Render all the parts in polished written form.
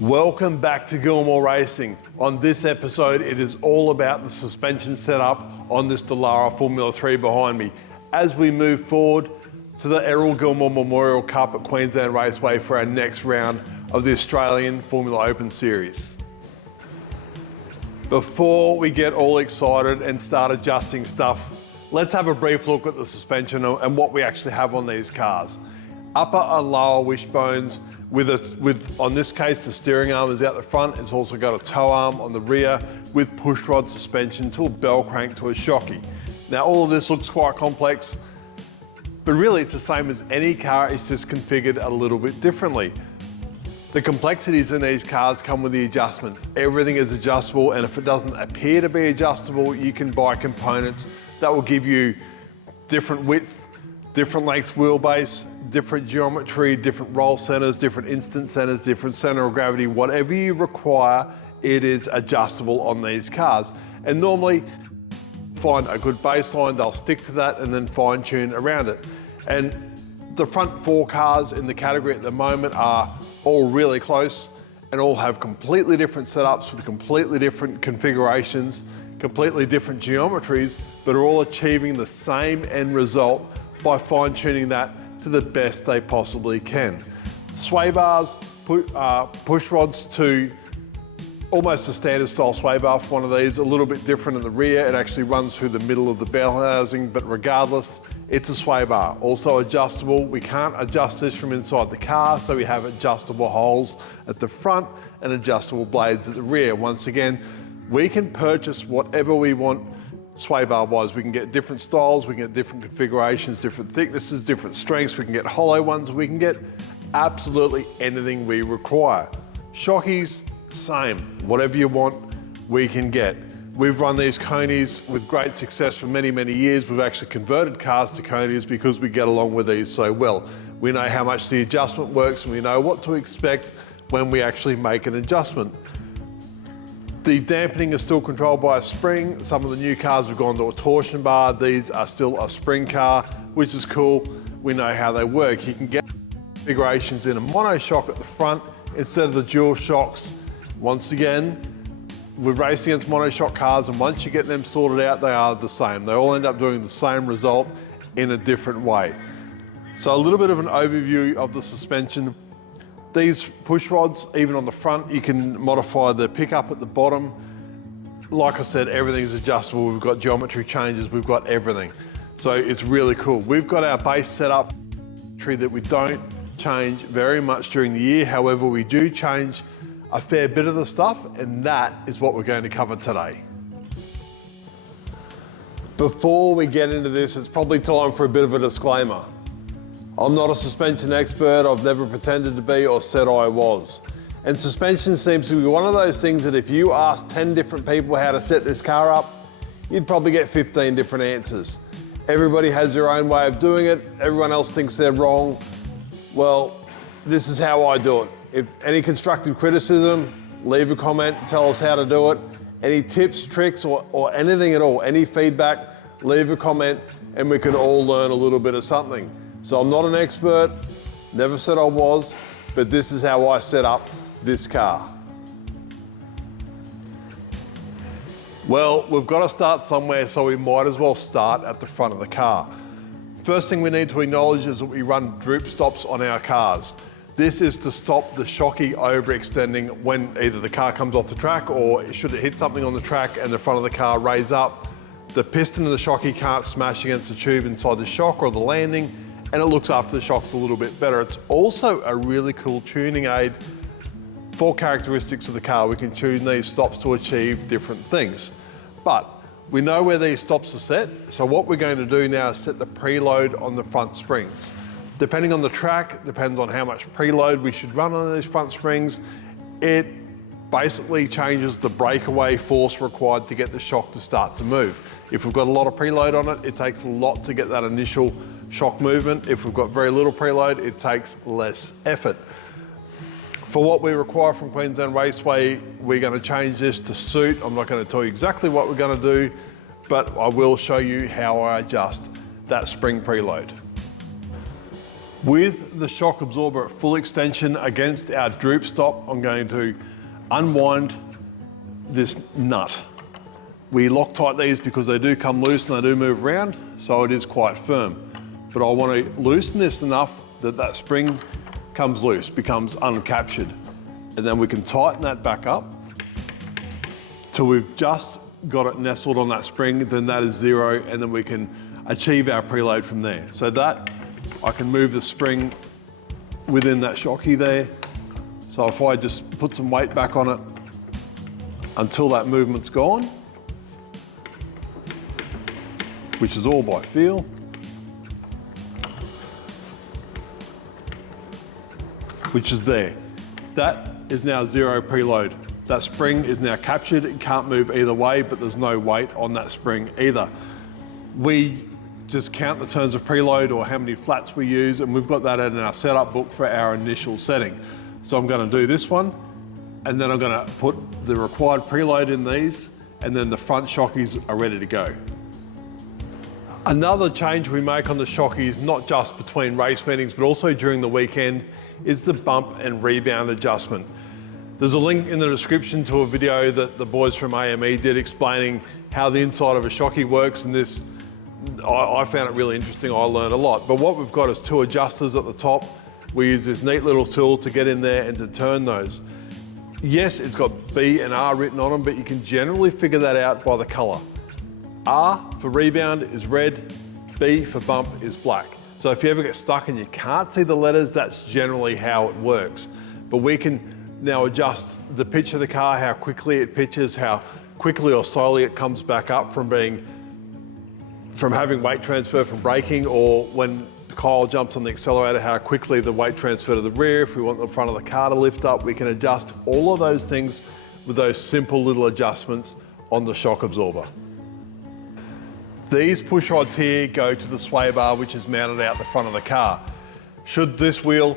Welcome back to Gilmore Racing. On this episode, it is all about the suspension setup on this Dallara Formula 3 behind me as we move forward to the Errol Gilmore Memorial Cup at Queensland Raceway for our next round of the Australian Formula Open Series. Before we get all excited and start adjusting stuff, let's have a brief look at the suspension and what we actually have on these cars. Upper and lower wishbones with, on this case, the steering arm is out the front. It's also got a tow arm on the rear with pushrod suspension to a bell crank to a shocky. Now, all of this looks quite complex, but really it's the same as any car, it's just configured a little bit differently. The complexities in these cars come with the adjustments. Everything is adjustable, and if it doesn't appear to be adjustable, you can buy components that will give you different width, different length wheelbase, different geometry, different roll centers, different instant centers, different center of gravity. Whatever you require, it is adjustable on these cars. And normally, find a good baseline, they'll stick to that and then fine tune around it. And the front four cars in the category at the moment are all really close and all have completely different setups with completely different configurations, completely different geometries, but are all achieving the same end result by fine tuning that to the best they possibly can. Sway bars, push rods to almost a standard style sway bar for one of these, a little bit different in the rear. It actually runs through the middle of the bell housing, but regardless, it's a sway bar. Also adjustable. We can't adjust this from inside the car, so we have adjustable holes at the front and adjustable blades at the rear. Once again, we can purchase whatever we want sway bar wise. We can get different styles, we can get different configurations, different thicknesses, different strengths. We can get hollow ones, we can get absolutely anything we require. Shockies, same. Whatever you want, we can get. We've run these Konies with great success for many, many years. We've actually converted cars to Konies because we get along with these so well. We know how much the adjustment works and we know what to expect when we actually make an adjustment. The dampening is still controlled by a spring. Some of the new cars have gone to a torsion bar. These are still a spring car, which is cool. We know how they work. You can get configurations in a mono shock at the front instead of the dual shocks. Once again, we're racing against mono shock cars, and once you get them sorted out, they are the same. They all end up doing the same result in a different way. So a little bit of an overview of the suspension. These push rods, even on the front, you can modify the pickup at the bottom. Like I said, everything's adjustable. We've got geometry changes, we've got everything. So it's really cool. We've got our base setup that we don't change very much during the year. However, we do change a fair bit of the stuff, and that is what we're going to cover today. Before we get into this, it's probably time for a bit of a disclaimer. I'm not a suspension expert, I've never pretended to be or said I was. And suspension seems to be one of those things that if you ask 10 different people how to set this car up, you'd probably get 15 different answers. Everybody has their own way of doing it, everyone else thinks they're wrong. Well, this is how I do it. If any constructive criticism, leave a comment, tell us how to do it. Any tips, tricks, or anything at all, any feedback, leave a comment, and we can all learn a little bit of something. So I'm not an expert, never said I was, but this is how I set up this car. Well, we've got to start somewhere, so we might as well start at the front of the car. First thing we need to acknowledge is that we run droop stops on our cars. This is to stop the shocky overextending when either the car comes off the track or should it hit something on the track and the front of the car raise up, the piston of the shocky can't smash against the tube inside the shock or the landing, and it looks after the shocks a little bit better. It's also a really cool tuning aid for characteristics of the car. We can tune these stops to achieve different things. But we know where these stops are set, so what we're going to do now is set the preload on the front springs. Depending on the track, depends on how much preload we should run on these front springs, it basically changes the breakaway force required to get the shock to start to move. If we've got a lot of preload on it, it takes a lot to get that initial shock movement. If we've got very little preload, it takes less effort. For what we require from Queensland Raceway, we're going to change this to suit. I'm not going to tell you exactly what we're going to do, but I will show you how I adjust that spring preload. With the shock absorber at full extension against our droop stop, I'm going to unwind this nut. We Loctite these because they do come loose and they do move around, so it is quite firm. But I want to loosen this enough that that spring comes loose, becomes uncaptured. And then we can tighten that back up till we've just got it nestled on that spring, then that is zero, and then we can achieve our preload from there. So that, I can move the spring within that shocky there. So if I just put some weight back on it until that movement's gone, which is all by feel. Which is there. That is now zero preload. That spring is now captured. It can't move either way, but there's no weight on that spring either. We just count the turns of preload or how many flats we use, and we've got that in our setup book for our initial setting. So I'm going to do this one, and then I'm going to put the required preload in these, and then the front shockies are ready to go. Another change we make on the shockies, not just between race meetings, but also during the weekend, is the bump and rebound adjustment. There's a link in the description to a video that the boys from AME did explaining how the inside of a shocky works, and this, I found it really interesting. I learned a lot. But what we've got is two adjusters at the top. We use this neat little tool to get in there and to turn those. Yes, it's got B and R written on them, but you can generally figure that out by the color. R for rebound is red, B for bump is black. So if you ever get stuck and you can't see the letters, that's generally how it works. But we can now adjust the pitch of the car, how quickly it pitches, how quickly or slowly it comes back up from having weight transfer from braking, or when Kyle jumps on the accelerator, how quickly the weight transfer to the rear. If we want the front of the car to lift up, we can adjust all of those things with those simple little adjustments on the shock absorber. These push rods here go to the sway bar, which is mounted out the front of the car. Should this wheel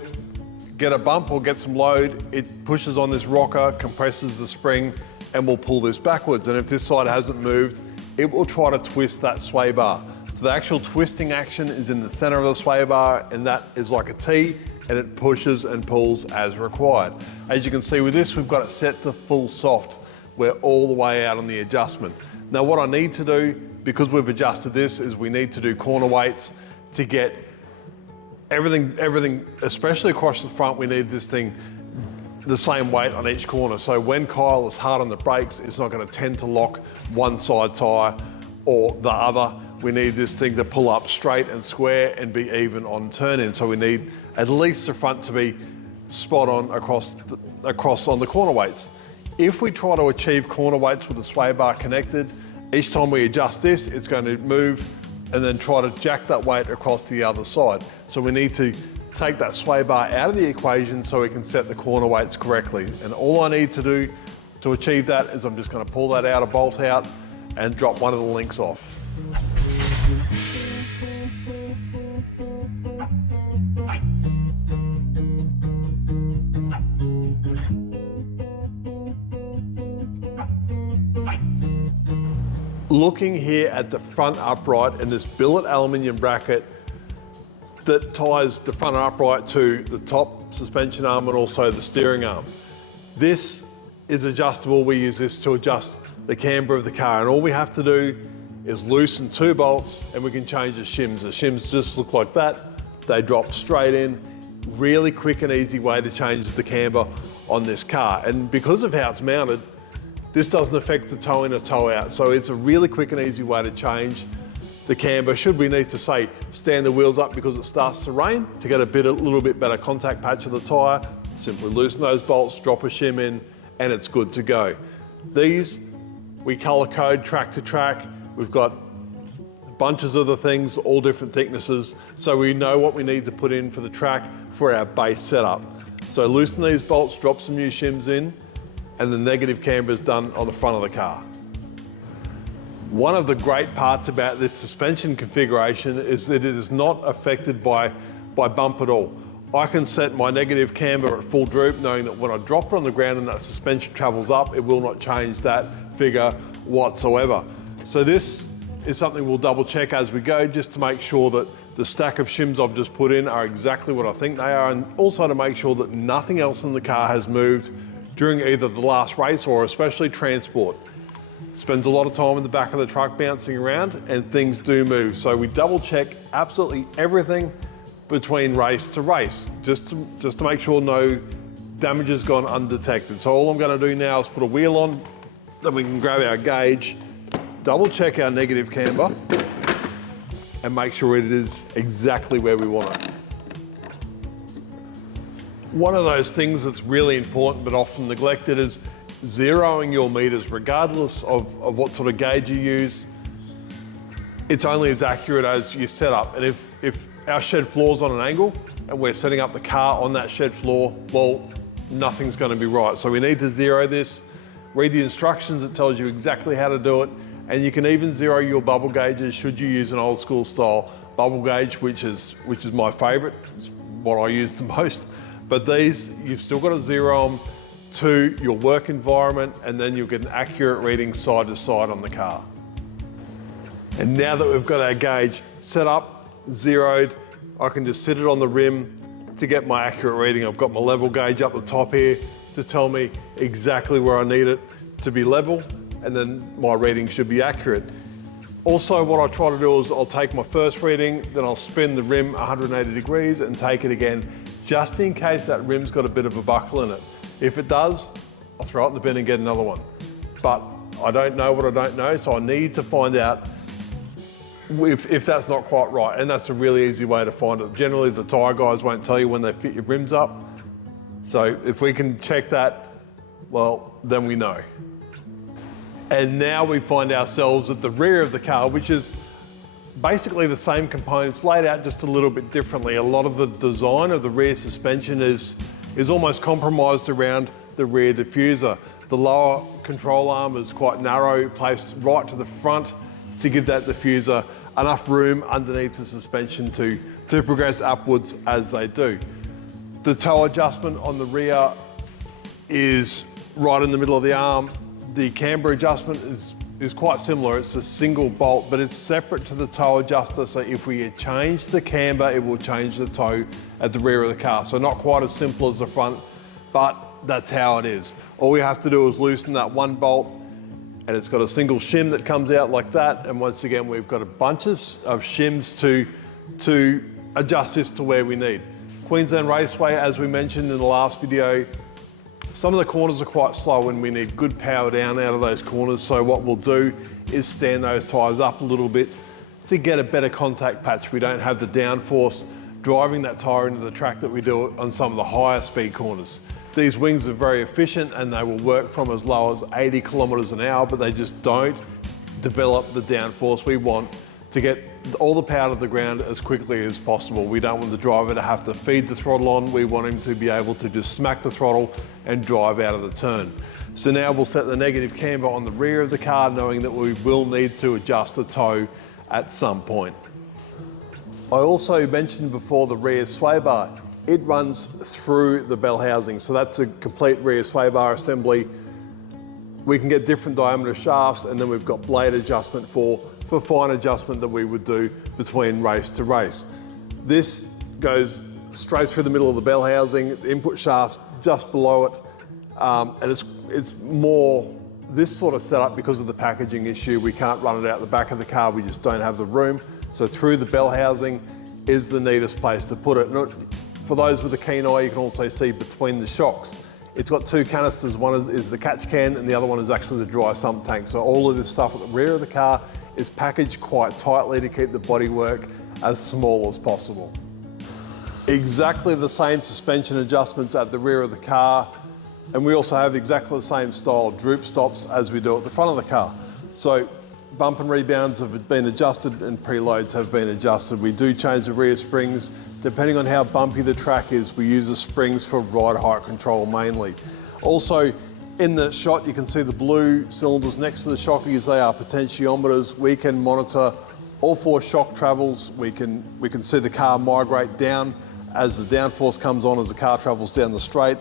get a bump or get some load, it pushes on this rocker, compresses the spring, and will pull this backwards. And if this side hasn't moved, it will try to twist that sway bar. So the actual twisting action is in the center of the sway bar, and that is like a T, and it pushes and pulls as required. As you can see with this, we've got it set to full soft. We're all the way out on the adjustment. Now what I need to do, because we've adjusted this, is we need to do corner weights to get everything, especially across the front, we need this thing the same weight on each corner. So when Kyle is hard on the brakes, it's not going to tend to lock one side tyre or the other. We need this thing to pull up straight and square and be even on turn in. So we need at least the front to be spot on across on the corner weights. If we try to achieve corner weights with the sway bar connected, each time we adjust this, it's going to move and then try to jack that weight across to the other side. So we need to take that sway bar out of the equation so we can set the corner weights correctly. And all I need to do to achieve that is I'm just going to pull that outer bolt out and drop one of the links off. Looking here at the front upright and this billet aluminium bracket that ties the front upright to the top suspension arm and also the steering arm. This is adjustable. We use this to adjust the camber of the car, and all we have to do is loosen two bolts and we can change the shims. The shims just look like that. They drop straight in. Really quick and easy way to change the camber on this car. And because of how it's mounted, this doesn't affect the toe in or toe out. So it's a really quick and easy way to change the camber. Should we need to, say, stand the wheels up because it starts to rain to get a little bit better contact patch of the tyre, simply loosen those bolts, drop a shim in, and it's good to go. These, we colour code track to track. We've got bunches of the things, all different thicknesses, so we know what we need to put in for the track for our base setup. So loosen these bolts, drop some new shims in, and the negative camber is done on the front of the car. One of the great parts about this suspension configuration is that it is not affected by bump at all. I can set my negative camber at full droop, knowing that when I drop it on the ground and that suspension travels up, it will not change that figure whatsoever. So this is something we'll double check as we go, just to make sure that the stack of shims I've just put in are exactly what I think they are, and also to make sure that nothing else in the car has moved during either the last race or especially transport. Spends a lot of time in the back of the truck bouncing around, and things do move. So we double check absolutely everything between race to race, just to make sure no damage has gone undetected. So all I'm going to do now is put a wheel on, then we can grab our gauge, double check our negative camber, and make sure it is exactly where we want it. One of those things that's really important but often neglected is zeroing your meters, regardless of what sort of gauge you use. It's only as accurate as your setup. And if our shed floor's on an angle and we're setting up the car on that shed floor, well, nothing's going to be right. So we need to zero this, read the instructions, it tells you exactly how to do it. And you can even zero your bubble gauges should you use an old school style bubble gauge, which is my favorite. It's what I use the most. But these, you've still got to zero them to your work environment, and then you'll get an accurate reading side to side on the car. And now that we've got our gauge set up, zeroed, I can just sit it on the rim to get my accurate reading. I've got my level gauge up the top here to tell me exactly where I need it to be level, and then my reading should be accurate. Also, what I try to do is I'll take my first reading, then I'll spin the rim 180 degrees and take it again, just in case that rim's got a bit of a buckle in it. If it does, I'll throw it in the bin and get another one. But I don't know what I don't know, so I need to find out if that's not quite right, and that's a really easy way to find it. Generally, the tyre guys won't tell you when they fit your rims up. So if we can check that, well, then we know. And now we find ourselves at the rear of the car, which is basically the same components laid out just a little bit differently. A lot of the design of the rear suspension is almost compromised around the rear diffuser. The lower control arm is quite narrow, placed right to the front to give that diffuser enough room underneath the suspension to progress upwards as they do. The toe adjustment on the rear is right in the middle of the arm. The camber adjustment is quite similar. It's a single bolt, but it's separate to the toe adjuster. So if we change the camber, it will change the toe at the rear of the car. So not quite as simple as the front, but that's how it is. All we have to do is loosen that one bolt, and it's got a single shim that comes out like that. And once again, we've got a bunch of shims to adjust this to where we need. Queensland Raceway, as we mentioned in the last video, some of the corners are quite slow and we need good power down out of those corners. So what we'll do is stand those tyres up a little bit to get a better contact patch. We don't have the downforce driving that tyre into the track that we do on some of the higher speed corners. These wings are very efficient and they will work from as low as 80 kilometers an hour, but they just don't develop the downforce we want to get all the power to the ground as quickly as possible. We don't want the driver to have to feed the throttle on. We want him to be able to just smack the throttle and drive out of the turn. So now we'll set the negative camber on the rear of the car, knowing that we will need to adjust the toe at some point. I also mentioned before the rear sway bar. It runs through the bell housing, so that's a complete rear sway bar assembly. We can get different diameter shafts, and then we've got blade adjustment for fine adjustment that we would do between race to race. This goes straight through the middle of the bell housing, the input shaft's just below it, and it's more this sort of setup because of the packaging issue. We can't run it out the back of the car, we just don't have the room. So through the bell housing is the neatest place to put it. For those with a keen eye, you can also see between the shocks. It's got two canisters, one is the catch can and the other one is actually the dry sump tank. So all of this stuff at the rear of the car is packaged quite tightly to keep the bodywork as small as possible. Exactly the same suspension adjustments at the rear of the car, and we also have exactly the same style droop stops as we do at the front of the car. So bump and rebounds have been adjusted and preloads have been adjusted. We do change the rear springs. Depending on how bumpy the track is, we use the springs for ride height control mainly. Also, in the shot, you can see the blue cylinders next to the shockies. They are potentiometers. We can monitor all four shock travels. We can see the car migrate down as the downforce comes on as the car travels down the straight.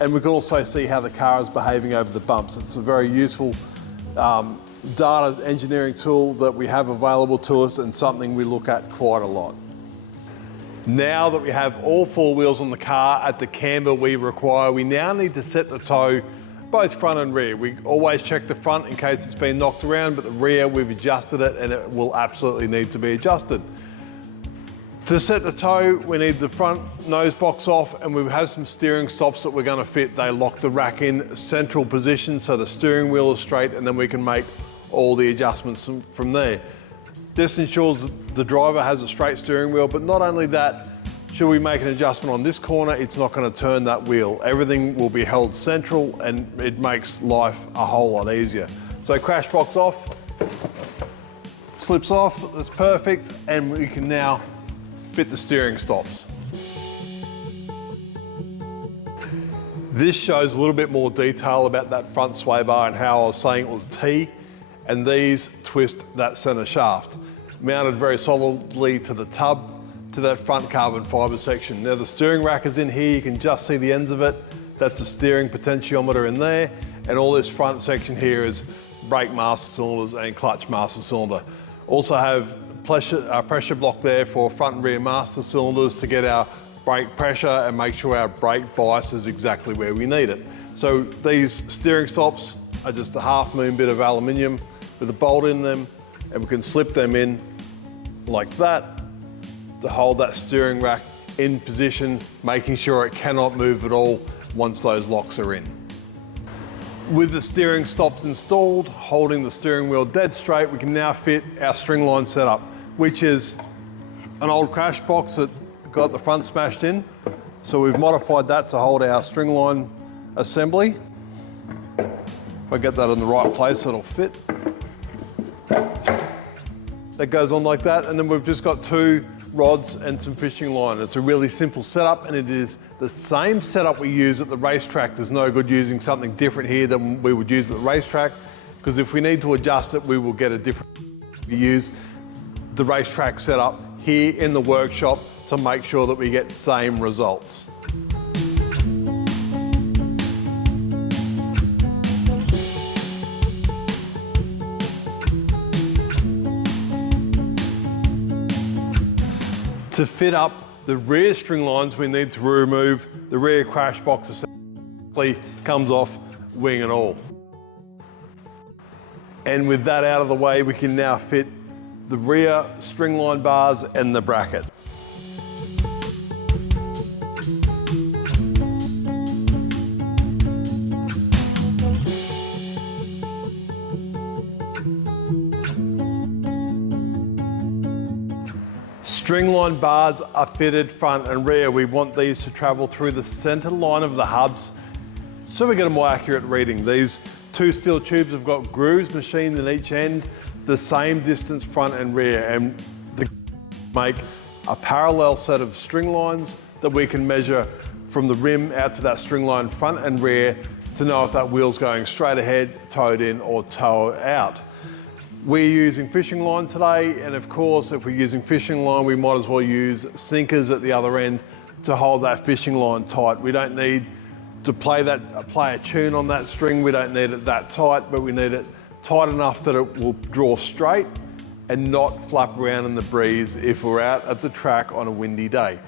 And we can also see how the car is behaving over the bumps. It's a very useful data engineering tool that we have available to us and something we look at quite a lot. Now that we have all four wheels on the car at the camber we require, we now need to set the toe both front and rear. We always check the front in case it's been knocked around, but the rear we've adjusted it and it will absolutely need to be adjusted. To set the toe, we need the front nose box off, and we have some steering stops that we're going to fit. They lock the rack in central position so the steering wheel is straight, and then we can make all the adjustments from there. This ensures the driver has a straight steering wheel, but not only that, should we make an adjustment on this corner, it's not going to turn that wheel. Everything will be held central and it makes life a whole lot easier. So crash box off, slips off, that's perfect, and we can now fit the steering stops. This shows a little bit more detail about that front sway bar and how I was saying it was a T, and these twist that center shaft. Mounted very solidly to the tub, to that front carbon fibre section. Now the steering rack is in here, you can just see the ends of it. That's a steering potentiometer in there, and all this front section here is brake master cylinders and clutch master cylinder. Also have pressure block there for front and rear master cylinders to get our brake pressure and make sure our brake bias is exactly where we need it. So these steering stops are just a half moon bit of aluminium with a bolt in them, and we can slip them in like that to hold that steering rack in position, making sure it cannot move at all once those locks are in. With the steering stops installed, holding the steering wheel dead straight, we can now fit our string line setup, which is an old crash box that got the front smashed in. So we've modified that to hold our string line assembly. If I get that in the right place, it'll fit. That goes on like that, and then we've just got two rods and some fishing line. It's a really simple setup, and it is the same setup we use at the racetrack. There's no good using something different here than we would use at the racetrack, because if we need to adjust it, we will get a different use the racetrack setup here in the workshop to make sure that we get the same results. To fit up the rear string lines, we need to remove the rear crash box assembly, comes off wing and all. And with that out of the way, we can now fit the rear string line bars and the bracket. String line bars are fitted front and rear. We want these to travel through the center line of the hubs so we get a more accurate reading. These two steel tubes have got grooves machined in each end, the same distance front and rear, and they make a parallel set of string lines that we can measure from the rim out to that string line front and rear to know if that wheel's going straight ahead, towed in, or toe out. We're using fishing line today, and of course, if we're using fishing line, we might as well use sinkers at the other end to hold that fishing line tight. We don't need to play a tune on that string. We don't need it that tight, but we need it tight enough that it will draw straight and not flap around in the breeze if we're out at the track on a windy day.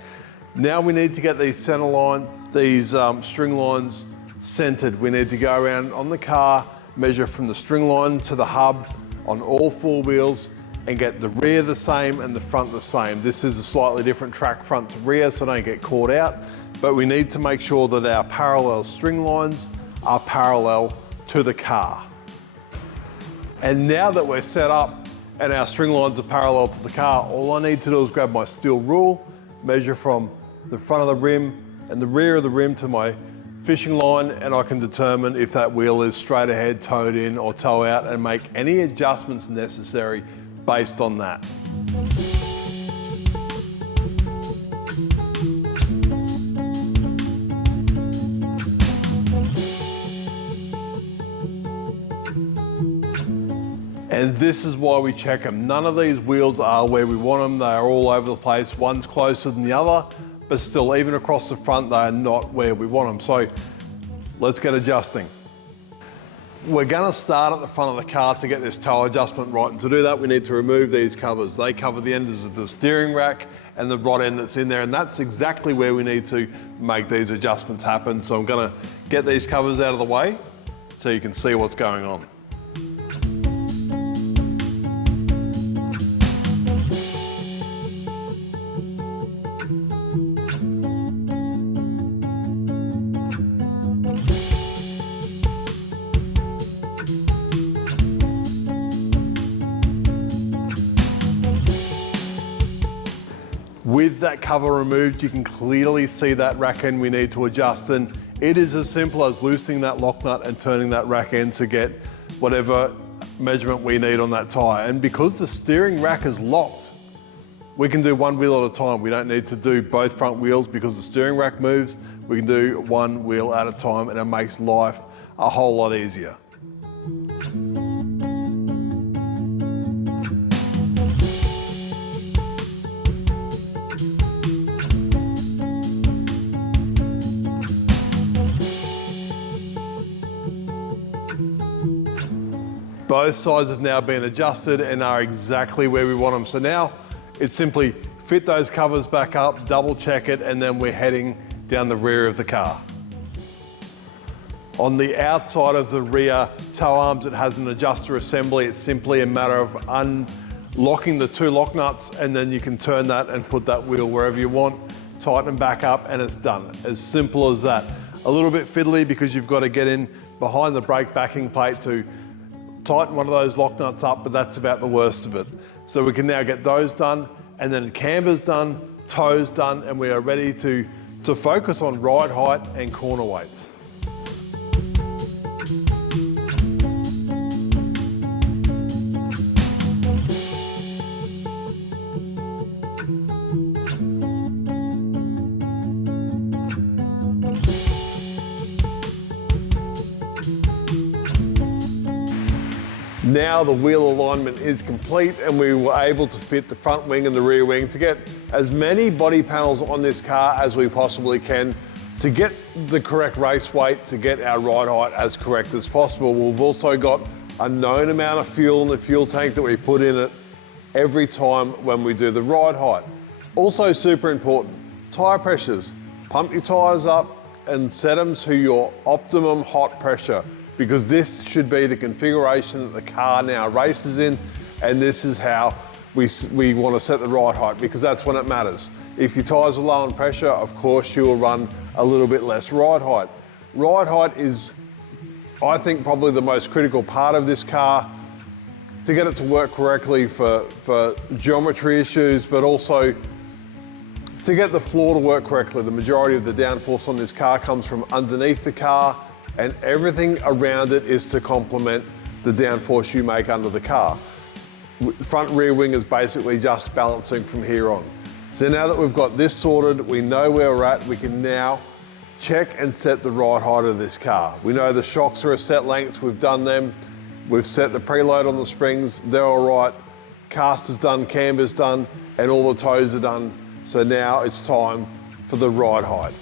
Now we need to get these center line, these string lines centered. We need to go around on the car, measure from the string line to the hub on all four wheels, and get the rear the same and the front the same. This is a slightly different track front to rear, so don't get caught out, but we need to make sure that our parallel string lines are parallel to the car. And now that we're set up and our string lines are parallel to the car, all I need to do is grab my steel rule, measure from the front of the rim and the rear of the rim to my fishing line, and I can determine if that wheel is straight ahead, towed in, or toe out, and make any adjustments necessary based on that. And this is why we check them. None of these wheels are where we want them. They are all over the place. One's closer than the other, but still, even across the front, they are not where we want them. So let's get adjusting. We're going to start at the front of the car to get this toe adjustment right, and to do that we need to remove these covers. They cover the ends of the steering rack and the rod end that's in there, and that's exactly where we need to make these adjustments happen. So I'm going to get these covers out of the way so you can see what's going on. With that cover removed, you can clearly see that rack end we need to adjust, and it is as simple as loosening that lock nut and turning that rack end to get whatever measurement we need on that tyre. And because the steering rack is locked, we can do one wheel at a time. We don't need to do both front wheels because the steering rack moves. We can do one wheel at a time, and it makes life a whole lot easier. Both sides have now been adjusted and are exactly where we want them. So now it's simply fit those covers back up, double check it, and then we're heading down the rear of the car. On the outside of the rear toe arms, it has an adjuster assembly. It's simply a matter of unlocking the two lock nuts, and then you can turn that and put that wheel wherever you want, tighten them back up, and it's done. As simple as that. A little bit fiddly because you've got to get in behind the brake backing plate to tighten one of those lock nuts up, but that's about the worst of it. So we can now get those done, and then camber's done, toes done, and we are ready to focus on ride height and corner weights. Now the wheel alignment is complete, and we were able to fit the front wing and the rear wing to get as many body panels on this car as we possibly can to get the correct race weight, to get our ride height as correct as possible. We've also got a known amount of fuel in the fuel tank that we put in it every time when we do the ride height. Also super important, tyre pressures. Pump your tyres up and set them to your optimum hot pressure, because this should be the configuration that the car now races in, and this is how we want to set the ride height, because that's when it matters. If your tyres are low on pressure, of course you will run a little bit less ride height. Ride height is, I think, probably the most critical part of this car to get it to work correctly for geometry issues, but also to get the floor to work correctly. The majority of the downforce on this car comes from underneath the car, and everything around it is to complement the downforce you make under the car. Front rear wing is basically just balancing from here on. So now that we've got this sorted, we know where we're at, we can now check and set the ride height of this car. We know the shocks are a set length, we've done them. We've set the preload on the springs, they're all right. Caster's done, camber's done, and all the toes are done. So now it's time for the ride height.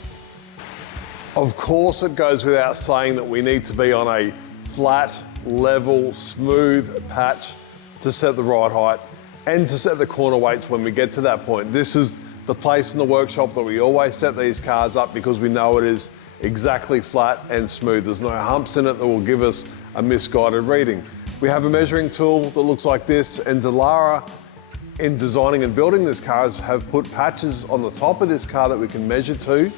Of course, it goes without saying that we need to be on a flat, level, smooth patch to set the ride height and to set the corner weights when we get to that point. This is the place in the workshop that we always set these cars up, because we know it is exactly flat and smooth. There's no humps in it that will give us a misguided reading. We have a measuring tool that looks like this, and Dallara, in designing and building this car, have put patches on the top of this car that we can measure to,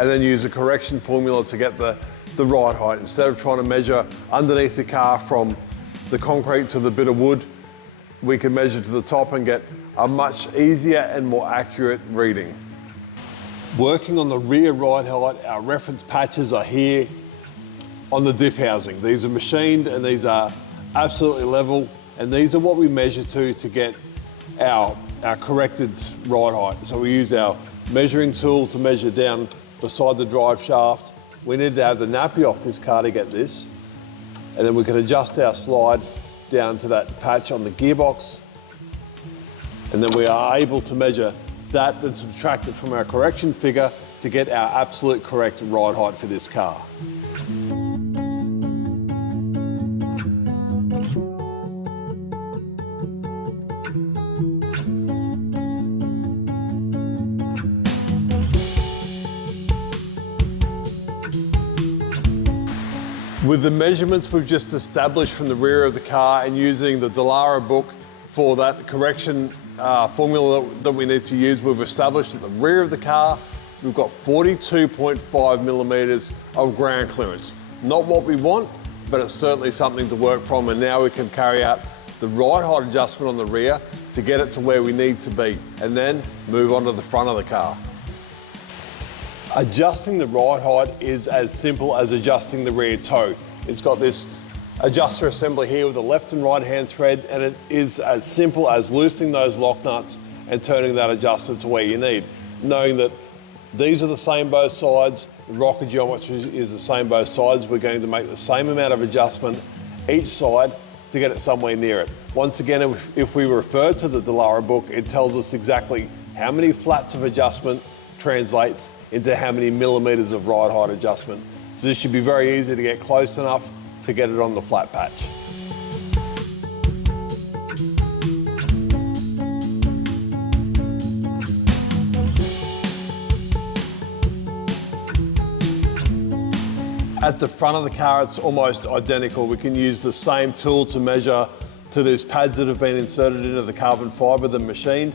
and then use a correction formula to get the ride height. Instead of trying to measure underneath the car from the concrete to the bit of wood, we can measure to the top and get a much easier and more accurate reading. Working on the rear ride height, our reference patches are here on the diff housing. These are machined and these are absolutely level, and these are what we measure to get our corrected ride height. So we use our measuring tool to measure down beside the drive shaft. We need to have the nappy off this car to get this, and then we can adjust our slide down to that patch on the gearbox, and then we are able to measure that and subtract it from our correction figure to get our absolute correct ride height for this car. With the measurements we've just established from the rear of the car and using the Dallara book for that correction formula that we need to use, we've established at the rear of the car, we've got 42.5 millimeters of ground clearance. Not what we want, but it's certainly something to work from, and now we can carry out the ride height adjustment on the rear to get it to where we need to be, and then move on to the front of the car. Adjusting the ride height is as simple as adjusting the rear toe. It's got this adjuster assembly here with the left and right hand thread, and it is as simple as loosening those lock nuts and turning that adjuster to where you need. Knowing that these are the same both sides, the rocker geometry is the same both sides, we're going to make the same amount of adjustment each side to get it somewhere near it. Once again, if we refer to the Dallara book, it tells us exactly how many flats of adjustment translates into how many millimeters of ride height adjustment. So this should be very easy to get close enough to get it on the flat patch. At the front of the car, it's almost identical. We can use the same tool to measure to these pads that have been inserted into the carbon fibre, then machined,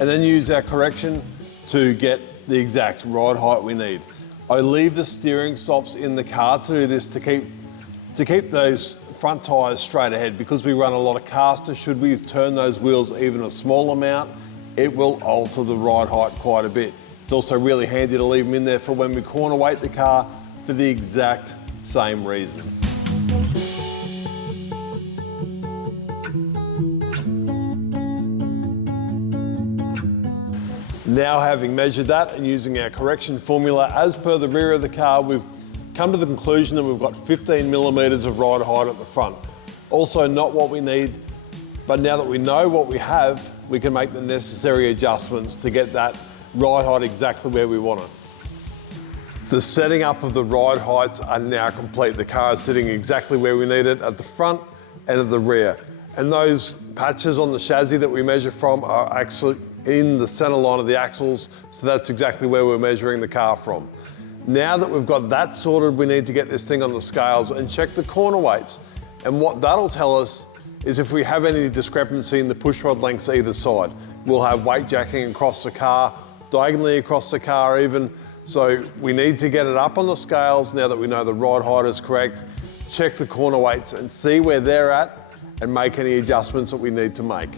and then use our correction to get the exact ride height we need. I leave the steering stops in the car to do this to keep those front tyres straight ahead, because we run a lot of caster. Should we turn those wheels even a small amount, it will alter the ride height quite a bit. It's also really handy to leave them in there for when we corner weight the car for the exact same reason. Now, having measured that and using our correction formula as per the rear of the car, we've come to the conclusion that we've got 15 millimeters of ride height at the front. Also not what we need, but now that we know what we have, we can make the necessary adjustments to get that ride height exactly where we want it. The setting up of the ride heights are now complete. The car is sitting exactly where we need it at the front and at the rear. And those patches on the chassis that we measure from are actually in the center line of the axles, so that's exactly where we're measuring the car from. Now that we've got that sorted, we need to get this thing on the scales and check the corner weights. And what that'll tell us is if we have any discrepancy in the pushrod lengths either side. We'll have weight jacking across the car, diagonally across the car even. So we need to get it up on the scales now that we know the ride height is correct, check the corner weights and see where they're at and make any adjustments that we need to make.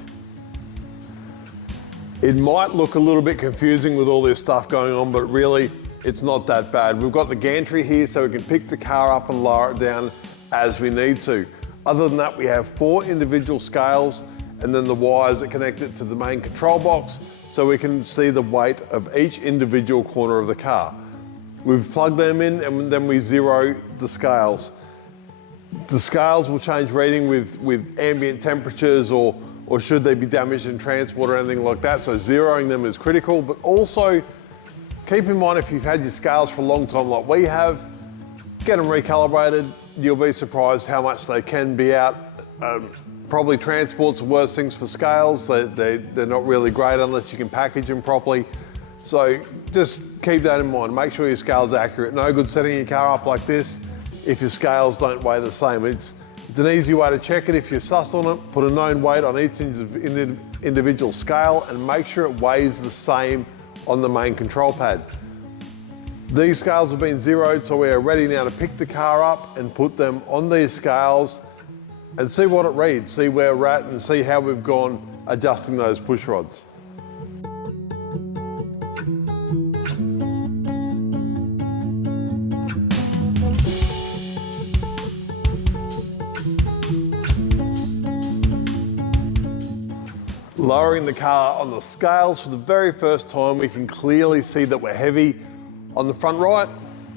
It might look a little bit confusing with all this stuff going on, but really it's not that bad. We've got the gantry here so we can pick the car up and lower it down as we need to. Other than that, we have 4 individual scales and then the wires that connect it to the main control box so we can see the weight of each individual corner of the car. We've plugged them in and then we zero the scales. The scales will change reading with ambient temperatures or should they be damaged in transport or anything like that. So zeroing them is critical, but also keep in mind if you've had your scales for a long time like we have, get them recalibrated. You'll be surprised how much they can be out. Probably transport's the worst things for scales. They're not really great unless you can package them properly. So just keep that in mind. Make sure your scales are accurate. No good setting your car up like this if your scales don't weigh the same. It's an easy way to check it. If you're sussed on it, put a known weight on each individual scale and make sure it weighs the same on the main control pad. These scales have been zeroed, so we are ready now to pick the car up and put them on these scales and see what it reads, see where we're at and see how we've gone adjusting those push rods. Lowering the car on the scales for the very first time, we can clearly see that we're heavy on the front right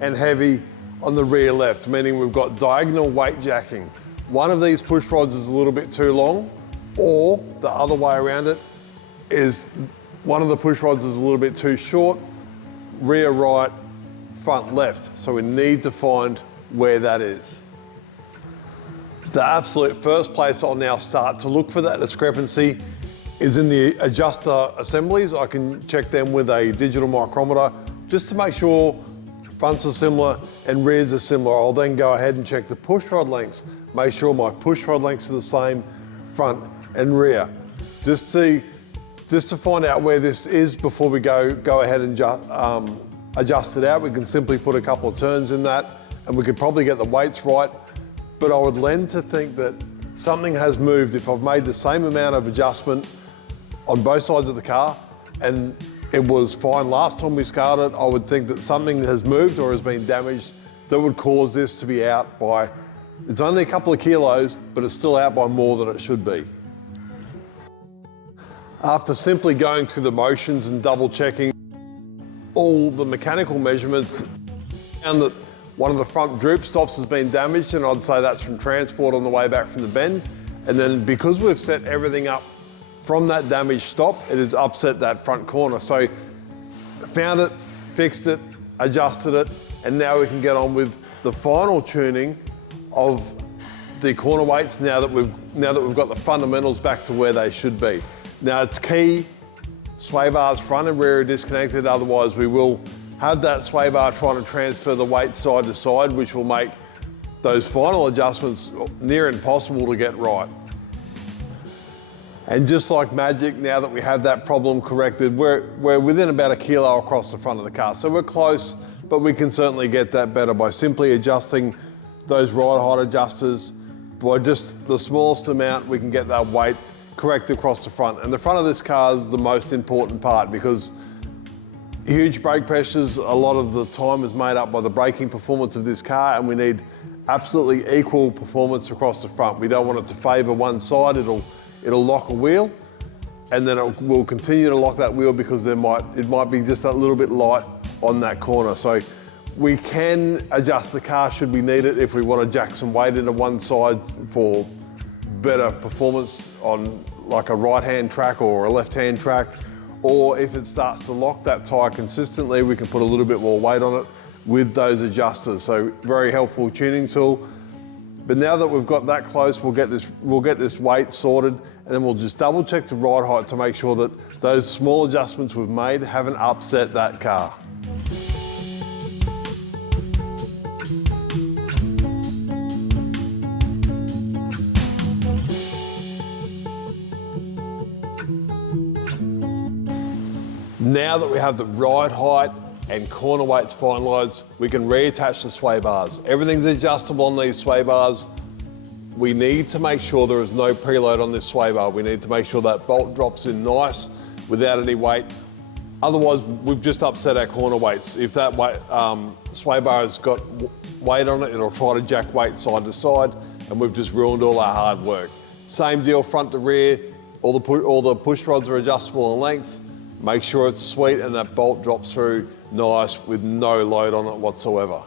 and heavy on the rear left, meaning we've got diagonal weight jacking. One of these push rods is a little bit too long, or the other way around it is one of the push rods is a little bit too short, rear right, front left. So we need to find where that is. The absolute first place I'll now start to look for that discrepancy is in the adjuster assemblies. I can check them with a digital micrometer just to make sure fronts are similar and rears are similar. I'll then go ahead and check the push rod lengths. Make sure my push rod lengths are the same front and rear. Just to find out where this is before we go ahead and adjust it out. We can simply put a couple of turns in that and we could probably get the weights right. But I would lend to think that something has moved if I've made the same amount of adjustment on both sides of the car and it was fine last time we scarred it. I would think that something has moved or has been damaged that would cause this to be out by, it's only a couple of kilos, but it's still out by more than it should be. After simply going through the motions and double checking all the mechanical measurements, I found that one of the front droop stops has been damaged, and I'd say that's from transport on the way back from the bend. And then because we've set everything up from that damaged stop, it has upset that front corner. So found it, fixed it, adjusted it, and now we can get on with the final tuning of the corner weights now that we've got the fundamentals back to where they should be. Now it's key, sway bars front and rear are disconnected, otherwise we will have that sway bar trying to transfer the weight side to side, which will make those final adjustments near impossible to get right. And just like magic, now that we have that problem corrected, we're within about 1 kilo across the front of the car. So we're close, but we can certainly get that better by simply adjusting those ride height adjusters. By just the smallest amount, we can get that weight correct across the front. And the front of this car is the most important part because huge brake pressures a lot of the time is made up by the braking performance of this car, and we need absolutely equal performance across the front. We don't want it to favour one side. It'll lock a wheel, and then it will continue to lock that wheel because it might be just a little bit light on that corner. So we can adjust the car should we need it if we want to jack some weight into one side for better performance on like a right-hand track or a left-hand track. Or if it starts to lock that tyre consistently, we can put a little bit more weight on it with those adjusters. So very helpful tuning tool. But now that we've got that close, we'll get this weight sorted, and then we'll just double check the ride height to make sure that those small adjustments we've made haven't upset that car. Now that we have the ride height and corner weights finalised, we can reattach the sway bars. Everything's adjustable on these sway bars. We need to make sure there is no preload on this sway bar. We need to make sure that bolt drops in nice without any weight. Otherwise, we've just upset our corner weights. If that sway bar has got weight on it, it'll try to jack weight side to side, and we've just ruined all our hard work. Same deal front to rear. All the push rods are adjustable in length. Make sure it's sweet and that bolt drops through nice with no load on it whatsoever.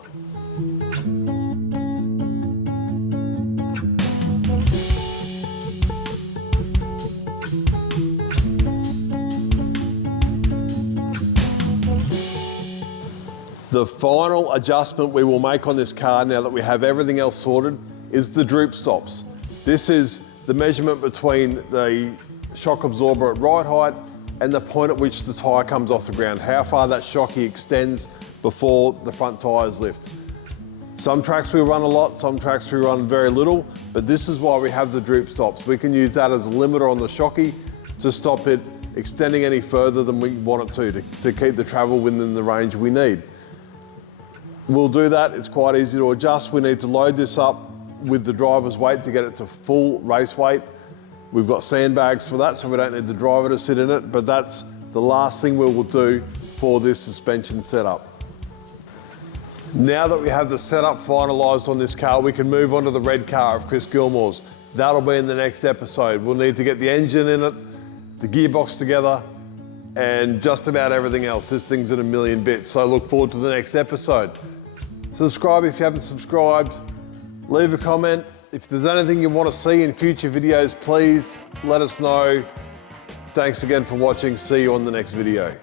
The final adjustment we will make on this car now that we have everything else sorted is the droop stops. This is the measurement between the shock absorber at ride height and the point at which the tyre comes off the ground, how far that shocky extends before the front tyres lift. Some tracks we run a lot, some tracks we run very little, but this is why we have the droop stops. We can use that as a limiter on the shocky to stop it extending any further than we want it to keep the travel within the range we need. We'll do that, it's quite easy to adjust. We need to load this up with the driver's weight to get it to full race weight. We've got sandbags for that, so we don't need the driver to sit in it, but that's the last thing we will do for this suspension setup. Now that we have the setup finalised on this car, we can move on to the red car of Chris Gilmore's. That'll be in the next episode. We'll need to get the engine in it, the gearbox together, and just about everything else. This thing's in a million bits, so look forward to the next episode. Subscribe if you haven't subscribed. Leave a comment. If there's anything you want to see in future videos, please let us know. Thanks again for watching. See you on the next video.